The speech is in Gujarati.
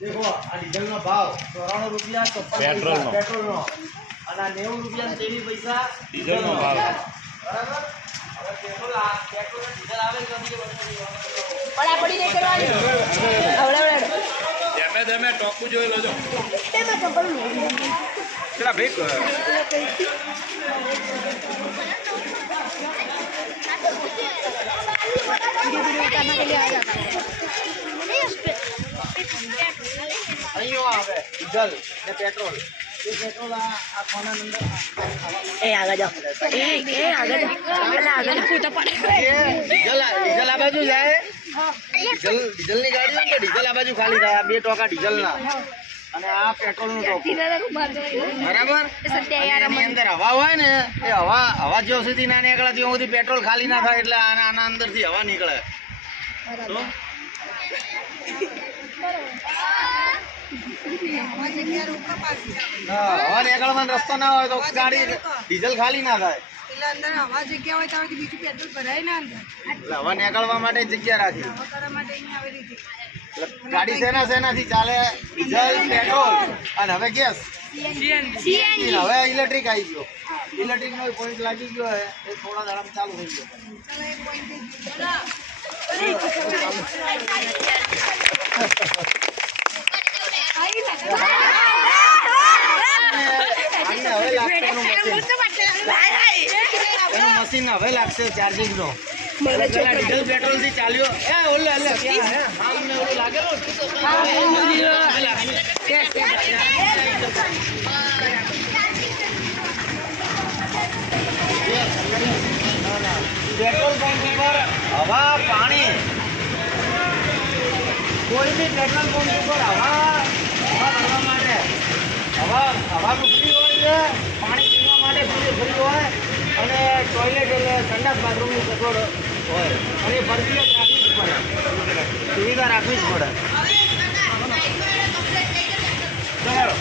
देखो आ डीजल नो भाव 94 रुपया 54 पैसा पेट्रोल नो અને 90 રૂપિયા 23 પૈસા ડીઝલ નો ભાવ બરાબર હવે પેટ્રોલ ને ડીઝલ આવે તો કે પડા પડી નહીં કરવાની આવડે ધમે ધમે ટોકું જોઈ લેજો તેમાં પકડ ચલા ભાઈ वीडियो करने के लिए आ जाता है અહીં આવે ડીઝલ ને પેટ્રોલ એ પેટ્રોલ આ કોના નંબર ए आगे जाओ ए आगे जाओ आगे फूटा पड़े ડીઝલ આ બાજુ જાય ડીઝલ ની ગાડી હોય તો ડીઝલ આ બાજુ ખાલી થાય આ બે ટોકા ડીઝલ ના અને આ પેટ્રોલ નું ટોકું બરાબર એની અંદર હવા હોય ને એ હવા જ્યાં સુધી ના નીકળે ત્યાં સુધી પેટ્રોલ ખાલી ના થાય એટલે આના અંદર થી હવા નીકળે તો હવા નીકળવાનો રસ્તો ના હોય તો ગાડી ડીઝલ ખાલી ના થાય એટલે અંદર હવા જગ્યા હોય તો બીજું પેટ્રોલ ભરાય ના અંદર એટલે હવા નીકળવા માટે જગ્યા રાખી હવા કરવા માટે અહીંયા આવેલી છે એટલે ગાડી શેનાથી ચાલે ડીઝલ પેટ્રોલ અને હવે ગેસ सीएनजी હવે ઇલેક્ટ્રિક આવી ગયો ઇલેક્ટ્રિક નો પોઈન્ટ લાગી ગયો હે એ થોડા દાડામાં ચાલુ થઈ ગયો ચાલો એક પોઈન્ટ એનું મશીન હવે લાગશે ચાર્જિંગ નો ડીઝલ પેટ્રોલ થી ચાલ્યો એ ઓલે ઓલે ક્યાં હે આમ ને ઓલું લાગેલું પેટ્રોલ પંપ ઉપર હવા પાણી કોઈ બી પેટ્રોલ પંપ ઉપર હવા કરવા માટે હવા ફ્રી હોય છે પાણી પીવા માટે ફ્રી હોય અને ટોયલેટ એટલે સંડાસ બાથરૂમની સગવડ હોય અને ફરજિયાત રાખવી જ પડે સુવિધા રાખવી જ પડે ચાલો